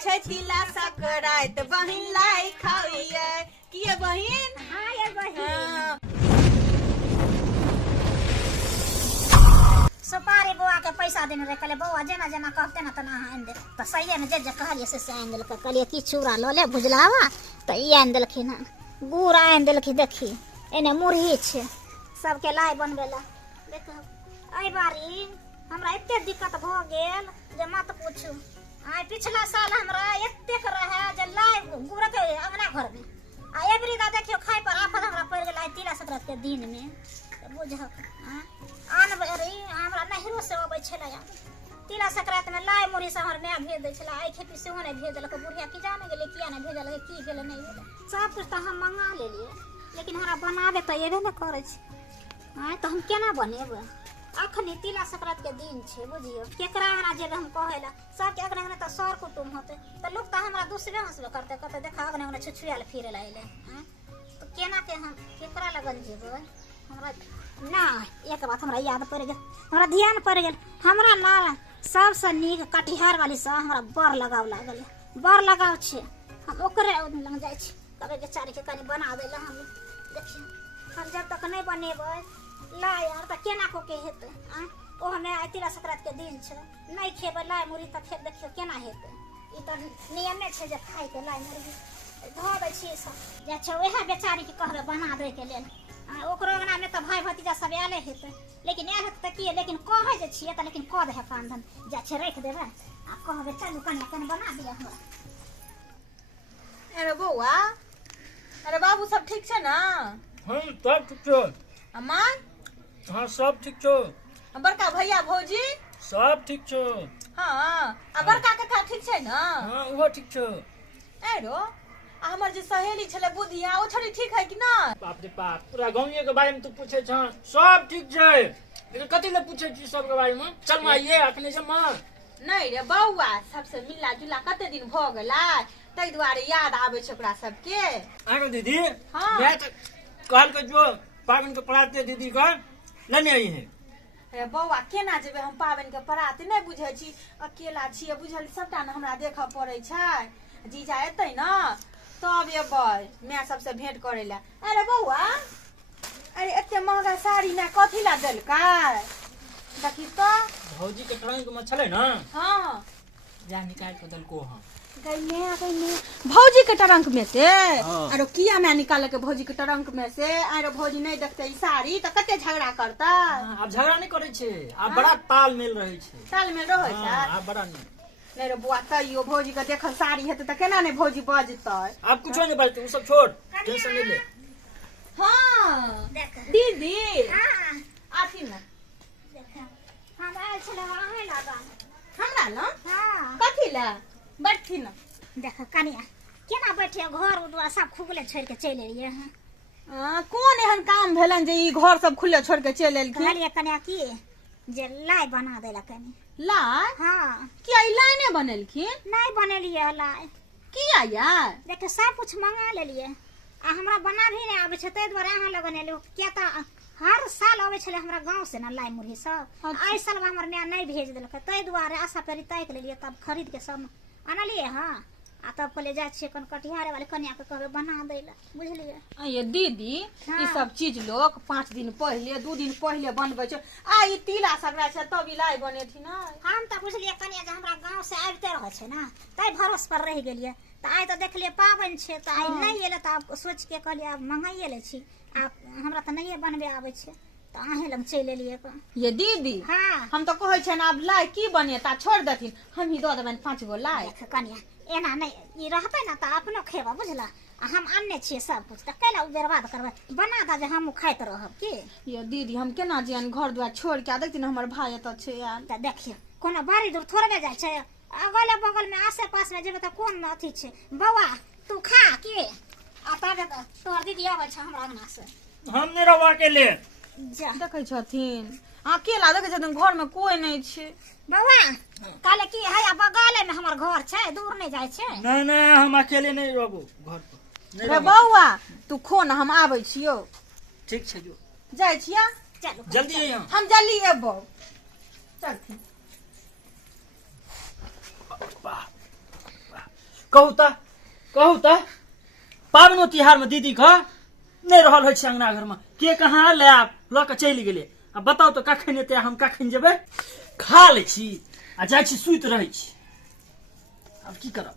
छै तिला सकराइत बहिन लाई खाइए किए बहिन। हाँ ये बहिन सुपारी बुआ के पैसा देने रहे कहले बउआ जेना जेना कहते ना तना आन दे तो सही में जे कहलिए से आन देलक कहलिए की चूड़ा ल ले भुजलावा तो ई आन देलखिन गुड़ आन देलखिन देखी एने मुरही छे सबके लाई बनबेला देख आई बारी हमरा एते दिक्कत भ गेल जे मत पूछू। आई पिछला साल हमरा एतेक रहे जे लाई गुड़ के अंगना घर में आ एबरी दा देखियो खाए पर आफत हमरा पड़ गेल तिला संक्रांति के दिन में बुझक आन बरी हमरा नहिरो से अबै छलै तिला संक्रांति में लाई मुरही से हमर माय भेज दै छलै आई खेती सेहो नहीं भेज देलक बुढ़िया की जाने गेलै किया नहीं भेजल की भेल नहीं भेल सब कुछ तो हम मंगा लेलिए लेकिन हमरा बनाबे तो एबे न करै छै। हां तो हम केना बनेबै अखनी तिला संक्रांति के दिन छे बुझियो केकरा हमरा जेबे हम कहेला सब के अगने तो सर कुटुम होते तो लोग तो हमरा दूसरे हंसबे करते कहते देखा अगने छुछुआल फिरे लाइले हैं तो केना के हम केकरा लगन जेबै हमरा ना एक बात हमरा याद पड़ गेल हमरा ध्यान पड़ गेल हमरा ना सबसे नीक कटिहार वाली से हमरा बर लगाव लागल बर लगाव छे हम ओकरे लग जाय छी कबे बेचारी के कनी बना देला हम देखियो हम जब तक नहीं बनेबै ला यार त केना को के हेते ओ हमें तिला संक्रांति के दिन छे नहीं खेबै लाई मुरही त फेर देखियो केना हेते ई त नियमे छे जे खाइ के लाई मुरही ध दै छी सब जे छे ओहे बेचारी के कहबे बना दे के लेल ओकरो अंगना में त भाई भतीजा सब आले हेते लेकिन ए हेत त की लेकिन कहै जे छिए त लेकिन क दे कांधन जे छे रख देबे आ कहबे चलू कन्या कने बना दिया हमरा। अरे बौआ अरे बाबू सब ठीक छे ना। हम सब ठीक छो अम्मा हाँ सब ठीक छो बड़का भैया भौजी सब ठीक छो हाँ आ बड़का कका ठीक छे ना। हाँ वो ठीक छो। एरो हमर जे सहेली छले बुधिया ओ छोरी ठीक है कि ना। बाप रे बाप पूरा गांव के बारे में तू पूछे छ सब ठीक छे लेकिन कथि ले पूछे छी सब के बारे में चल माइए अखने से मां नहीं रे बौआ सबसे मिला जुला कते दिन भ गेला तई दुआरे याद आवे छ ओकरा सबके। आगे दीदी हाँ। मैं तो कहल के जो पावन के पढ़ाते दीदी का लेने आई है। रे बौआ केना जेबे हम पावन के पराते नहीं बुझे छी अकेला छिए बुझल सबटा न हमरा देखा पड़ै छै जीजा एतै ना तब एबै मैं सबसे भेंट करे ला। अरे बौआ अरे एते महंगा साड़ी ना कथि ला देलकै देखी तो भौजी के ट्रंक में छले ना हां जा निकाल के दल को हां गई भौजी के ट्रंक में से। हाँ। अरे किया मैं निकाल के भौजी के ट्रंक में से अरे भौजी नहीं देखते ई साड़ी तो कते झगड़ा करता। अब झगड़ा नहीं करे छे अब बड़ा ताल मेल रहे छे ताल में रहे छै अब बड़ा नहीं रे बुआ तइयो भौजी के देखल साड़ी हेते त केना नहीं भौजी बजतै। अब कुछ नहीं बजते वो सब छोड़ टेंशन नहीं ले। हां देख दीदी हां आथी ना देख हम आल छले वहां लागा हमरा ना हां कथि ला बैठी ना देख कनिया केना बैठिए घर उद्वार सब खुगले छोड़ के चले एलिए हैं कौन एहन काम भेलन जे ई घर सब खुले छोड़ के चल एलखिन। कहलिए कनिया की जे लाई बना देला कनी लाई हां किया ई लाई नहीं बनेलखिन नहीं बनेलिए लाई किया यार देख सब कुछ मंगा लेलिए आ हमरा बना भी नहीं आबे छै तै द्वारा अहाँ लग बनेलु किया त हर साल आवे छले हमरा गांव से ना लाई मुरही सब आई साल हमर ने नहीं भेज देलक तै द्वारा आशा पेरी तैक लेलिए तब खरीद के सब आनलिए हां आ तब पहले जाय छे कन कटिहारे वाले कन्या के कहबे बना देला बुझलिए। ये दीदी हाँ। ई सब चीज लोग 5 दिन पहले 2 दिन पहले बनबै छै आ ई तिला संक्रांति छै तब इलाई बनेथि ना हम त बुझलिए कन्या जे हमरा गांव से आबते रहे छै ना तै भरोस पर रह गेलिए त आई त देखलिए पावन छै त आई नहीं एले त अब सोच के कहलिए अब मंगाइए ले छी आ हमरा त नहीं बनबे आबै छै त अहे लग चल एलिए ये दीदी हां हम तो कहै छै ना अब लाई की बनेता छोड़ देथिन हम ही दो देबन 5 गो लाई देख कन्या एना नहीं ई रहते ना त अपनो खेबा बुझला आ हम अन्ने छिए सब कुछ त कैला बर्बाद करबे बना दा जे हम खाइत रहब की। ये दीदी हम केना जियन घर द्वार छोड़ के देखथिन हमर भाई एत छै यार त देखियो कोनो बारी दूर थोड़बे जाय छै अगल बगल में आसे पास में जेबे त कोन अथी छै बौआ तू खा की आ तबे तोहर दीदी आबै छ हमरा अंगना से हम नहीं रवा के ले जा देखै छथिन अकेला देखै छथिन घर में कोई नहीं छै बौआ काले की है बगले में हमर घर छै दूर नहीं जाय छै नहीं नहीं हम अकेले नहीं रहबो घर पर नहीं रे रहबो। बौआ तू खो ना हम आबै छियो ठीक छे जो जाय छिया चलो जल्दी आइयो हम जल्दी एबो चल कहू त पाबनो तिहार में दीदी का नहीं रहल होइ छै अंगना घर में के कहाँ ले ल के चलि गेले आ बताओ तो कखन एते हम कखन जेबै खा ले छी आ जाइ छी सुति रहै छी अब की करब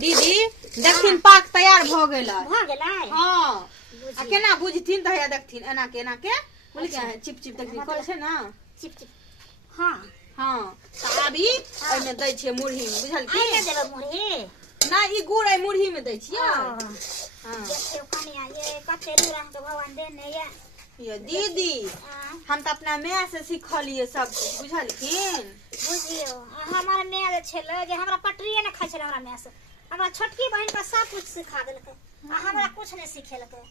दीदी देखथिन पाक तैयार भ गेल भ गेलै हाँ आ केना बुझथिन त हैया देखथिन एना के बोल के चिप चिप देखथिन करे छै ना चिप चिप हाँ हाँ त अभी ओइमे दै छियै मुरही में बुझल की आइ देबै मुरही ना ई गुड़ आई मुरही में दै छियै हाँ हाँ देखियो कनिया ये कते दूर के भगवान देने ये दीदी हम तो अपना माय से सिखलिए सब कुछ बुझलखिन बुझियो हमार माय जे छले जे हमरा पटरिए न खाइ छले हमरा माय से हमरा छोटकी बहन का सब कुछ सिखा देलकै आ हमरा कुछ नहीं सिखेलकै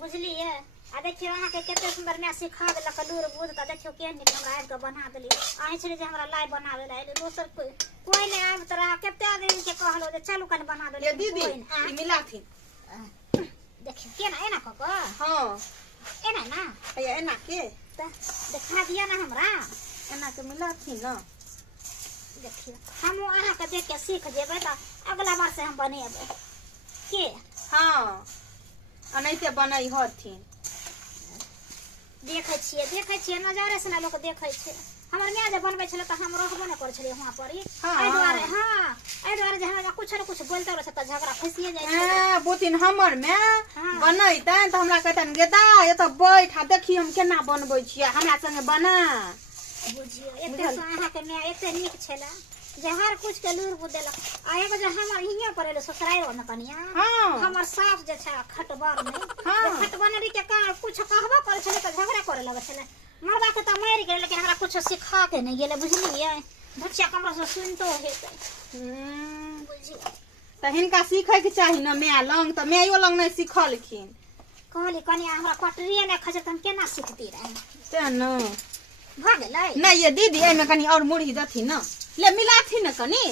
बुझलिए आ देखियो अहाँ के कते सुंदर माय सिखा देलक लूर बुझ त देखियो केहन निक हमरा आबि के बना देली आइ छले जे हमरा लाई बनावे ला दोसर कोई नहीं आब तरह कते आदमी के कहलो जे चलू कने बना देली ये दीदी ई मिलाथिन देखियो केना एना क क हाँ एना ना या एना के त देखा दिया ना हमरा एना के मिलाथिन ना देखियो हम अहाँ के देख के सीख जेबै त अगला बार से हम बनेबै के हाँ अनैते बनई हथिन देखै छियै नजरे से ना लोग देखै छै हमर माय जे बनबै छले त हम रहबो न करै छलिए वहां पर हाँ, एहि दुआरे जे हमरा कुछ न कुछ बोलते रहे त झगड़ा फसिए जाइ छै ए बोतिन हमर में हाँ। बनैतन त हमरा कहतन गेदा ए त बैठ आ देखी हम केना बनबै छियै हमरा संगे बना बुझियो एते से अहाँ के माय एते नीक छले जे हर कुछ के लूर बुझ देलक आ एगो जे हमर हियां पड़ले ससुराल न कनिया हाँ हमर सास जे छै खटबर में हाँ। खटबनरी के का कुछ कहबो करे छले त झगड़ा करे लगे छले मरबा के त मर गेल लेकिन हमरा कुछ सिखा के नहीं गेले बुझलिए बच्चा कमरा से सुनतो हेतै बुझियो त हिनका सीखे के चाही न माय लंग त मायो लंग नहीं सिखलखिन कहली कनिया हमरा पटरिए ने खजे त हम केना सीखती रहे ते न भ गेलै नहीं ये दीदी एमे कनी और मुरही दथिन न ले मिलाथिन न कनी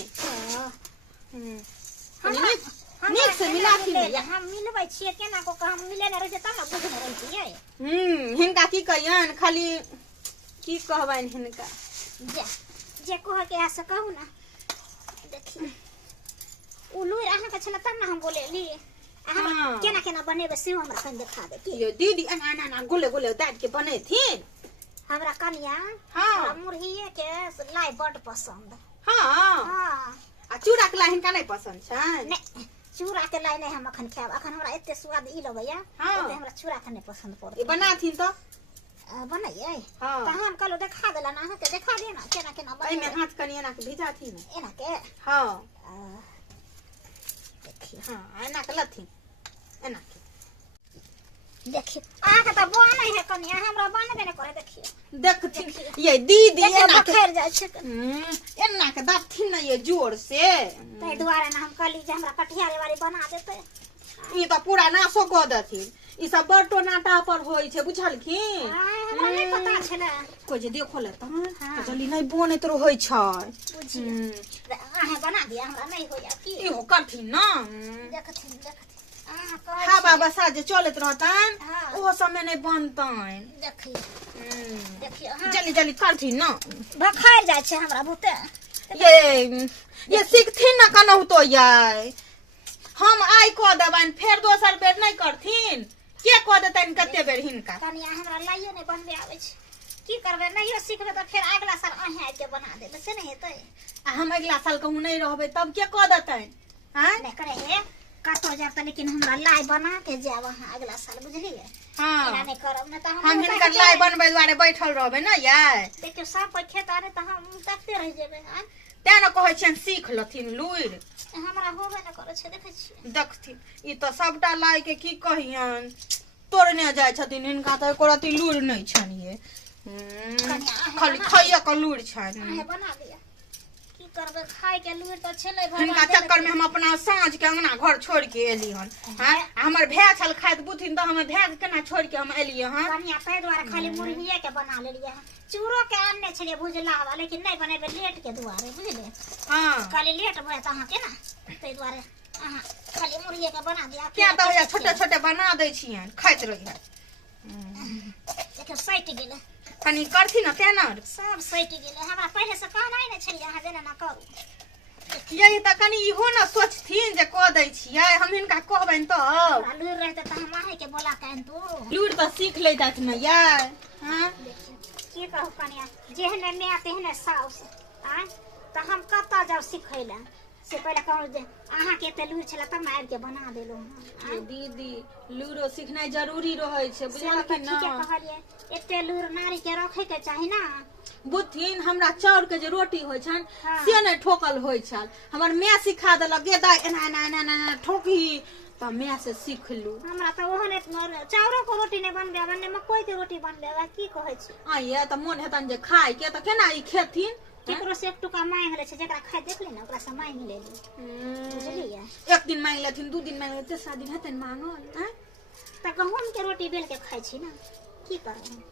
नीक से मिलाथिन हम मिलबै छियै केना को हम मिले न रहे छै तब न बुझने रहे छियै हिनका की कहियन खाली की कहबैन हिनका जे कह के ऐसे कहू ना देखिए उलू अहाँ के छला तब न हम बोलेली हम हाँ। केना केना बनेबे से हमरा कन देखा दे ये दीदी एना गोले गोले दाद के बनेथिन हमरा कनिया हाँ। हमरा मुरहिए के लाई बड पसंद हाँ हां आ चूड़ा के लाई हिनका नहीं पसंद छन ने चूड़ा के लाई नहीं हम अखन खाब अखन हमरा एते स्वाद ई लगैया हाँ। एते हमरा चूड़ा के नहीं पसंद ये पड़त बनाथिन तो बनाइए हाँ। त हम कहलो देखा देला ना अहाँ के देखा दे ना केना केना एमे बने हाथ कनी एना के भिजाथिन एना के हाँ देखिए हाँ एना के लथिन एना के देखिए अहाँ के त बनै है कनिया हमरा बनबे नै करे देखिए देखथिन ये दीदी देखिए एना के बखैर जाइ छै एना के दथिन न ये जोर से तै दुआरे ना हम कहली जे हमरा कटिहारे वाली बना देतै ई त पूरा नाशो क देथिन ई सब बटो नाटा पर होई छै बुझलखिन हमरा नै पता छले कोइ जे देखो ले त हाँ। जल्दी नहीं बनैत रहै छै बुझिए अहाँ बना दिया हमरा नै होया की इहो कठिन न देखथिन अहाँ हा कहै बाबा सा जे चलत रहतन हाँ। ओ समय नहीं बनतन देखिए हाँ जल्दी जल्दी करथिन न बखैर जाइ छै हमरा बुते ये सीखथिन न कनहु तो ये हम आई क देबन फेर दोसर बेर नहीं करथिन के क देतन कते बेर हिनका कनिया हमरा लाइयो नै बनबे आबै छै की करबे नहियो सीखबे त फेर अगला साल अहाँ आके बना देबे से नहीं हेतै आ हम अगला साल कहूँ नहीं रहबे तब के क देतन हैं नहीं करे हे कतो जाब त लेकिन हमरा लाई बना के जाब अहाँ अगला साल बुझलिए हाँ एना नहीं करब न त हम हिनकर लाई बनबै दुआरे बैठल रहबे न ये देखियो सब कोई खेता रे त हम देखते रह जेबे तें न कहै छियन सीख लथिन लुइर हमरा होबे न करे छै देखै छियै देखथिन ई तो सबटा लाई के की कहियन तोड़ने जाय छथिन हिनका तो एको रति लुइर नहीं छन ये खाली खइया के लुइर छन अहे बना दिया की करबे खाय के लूर त छले हिनका चक्कर में हम अपना साँझ के अंगना घर छोड़ के एली हन हैं हमर भैया छल खाइत बुथिन त हमर भैया के केना छोड़ के हम एलिए हन कनिया पे द्वारा खाली मुर्गिए के बना लेलिए चूरो के आनने छले भुजला वाला लेकिन नहीं बनेबे लेट के दुआरे बुझले हां खाली लेट भए त अहाँ के ना ते द्वारे अहाँ खाली मुर्गिए के बना दिया क्या तो छोटे छोटे बना दै छियन खाइत रही है देखो सैट गेले कनी करथी न तेना सब सटि गेलै हमरा पहिले से कहनाइ ने छलियै अहाँ जेना ना करू यही त कनी इहो न सोचथिन जे क दै छियै हम हिनका कहबनि तब हमरा लूर रहतै तऽ हम अहींके बोला के आनि तू लूर त सीख लैत न यार हाँ की कहू कनिया जेहने माय तेहने साउस आय तऽ हम कतऽ जाउ सिखै लए से पहिले कहू जे अहाँके एते लूर छलै तब ने आबि के बना देलहुँ ये दीदी लूरो सीखनाइ जरूरी रहै छै बुझल कि ठीके न कहलियै एते लूर नारी के रखे के चाही ना बुझथिन हमरा चाउर के जे रोटी होइ छन हाँ। से नहि ठोकल होइ छल हमर माय सिखा देलक गे दाइ एना एना एना एना ठोकी त माय से सिखलू हमरा तऽ ओहन चाउरो के रोटी नहि बनबे आबै ने मकई के रोटी बनबे आबै की कहै छी आइए त मोन हेतन जे खाय के त केना ई खेथिन केकरो से एक टुका मांग ले छै जेकरा खाय देखली ना ओकरा से मांग लेली बुझलियै एक दिन मांग लेथिन दू दिन मांग लेथिन तेसरा दिन हेतन मांगल तऽ गहूम के रोटी बेल के खाइ छी ना की करब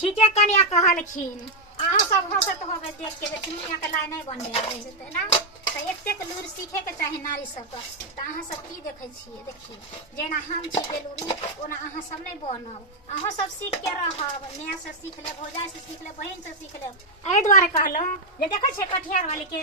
ठीके कनिया कहलखिन अहाँ सब हंसत होबे देख के जे चिनिया के लाय नहीं बनबे आबै छै ना तऽ एतेक लूर सीखे के चाही नारी सबके तऽ अहाँ सब की देखै छियै देखिए जेना हम छी बेलूरी ओना अहाँ सब नहीं बनब अहाँ सब सीख के रहब माय से सीख ले भौजाई से सीख ले बहिन से सीख ले एहि दुआरे कहलहुँ जे देखै छियै कटिहार वाली के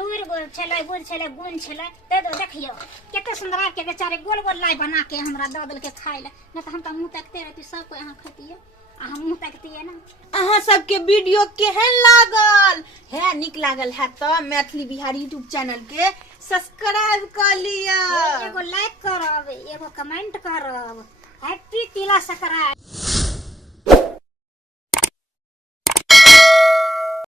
लूर छलै गुड़ छलै गुण छलै ते देखियौ कते सुंदर के बेचारे गोल गोल लाई बना के हमरा दऽ देलकै खाय ले नहीं तऽ हम तऽ मुँह तकते रहती सब कोई अहाँ खतियै अहाँ मुँह तकतियै ना अहाँ सबके वीडियो केहन लागल है निक लागल है तो मैथिली बिहार यूट्यूब चैनल के सब्सक्राइब कर लिया एगो लाइक करब एगो कमेंट करब हैप्पी तिला संक्रांति।